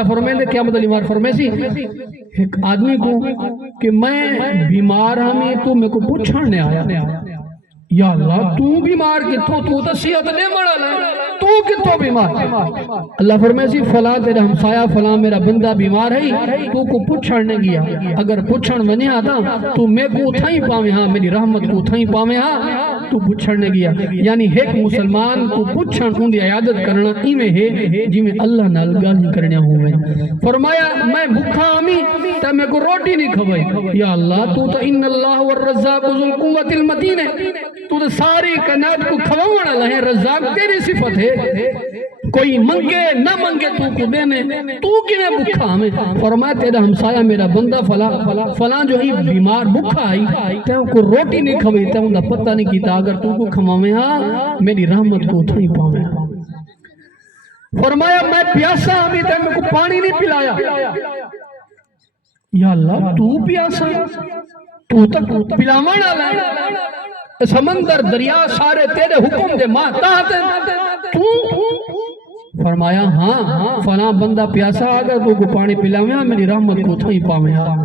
اللہ فرمائے دے قیامت علی مار فرمائے سی ایک آدمی کو کہ میں بیمار ہمیں تو میں کو پوچھنے آیا یا اللہ تو بیمار کتوں تو تا صحت دے مڑا لے تو کتوں بیمار اللہ فرمائے سی فلاں تیرا ہمسایہ فلاں میرا بندہ بیمار ہے تو کو پوچھنے گیا اگر پوچھن ونی آتا تو میں کو اتھائی پاویں ہاں میری رحمت کو اتھائی پاویں ہاں تو پوچھنے گیا یعنی ایک مسلمان کو پوچھن ان دی عیادت کرنا ایمیں ہے جی میں اللہ نال گل کرنے ہوئے فرمایا میں بھوکا آمی تا میں کو روٹی نہیں کھوائی یا اللہ تو تا ان اللہ والرزاق ذو القوت المتین ہے تو تا ساری کائنات کو کھوانا لہیں رزاق تیری صفت ہے کوئی منگے نہ منگے تو کو دینے تو کنے بھوکا ہمیں فرمایا تیرا ہمسایہ میرا بندہ فلاں جو ہی بیمار بھوکا آئی تیوں کو روٹی نہیں کھوائی تیوں دا پتہ نہیں کیتا اگر تو کو کھماویں ہاں میری رحمت کو اتھائی پاویں ہاں فرمایا میں پیاسا ہمیں تے میں کو پانی نہیں پلایا یا اللہ تو پیاسا تو تک پلاوانا لائے سمندر دریا سارے تیرے حکم دے ماتحت تو فرمایا ہاں فلاں بندہ پیاسا اگر تو کو پانی پلاویں میری رحمت کو اتھائی پاویں ہاں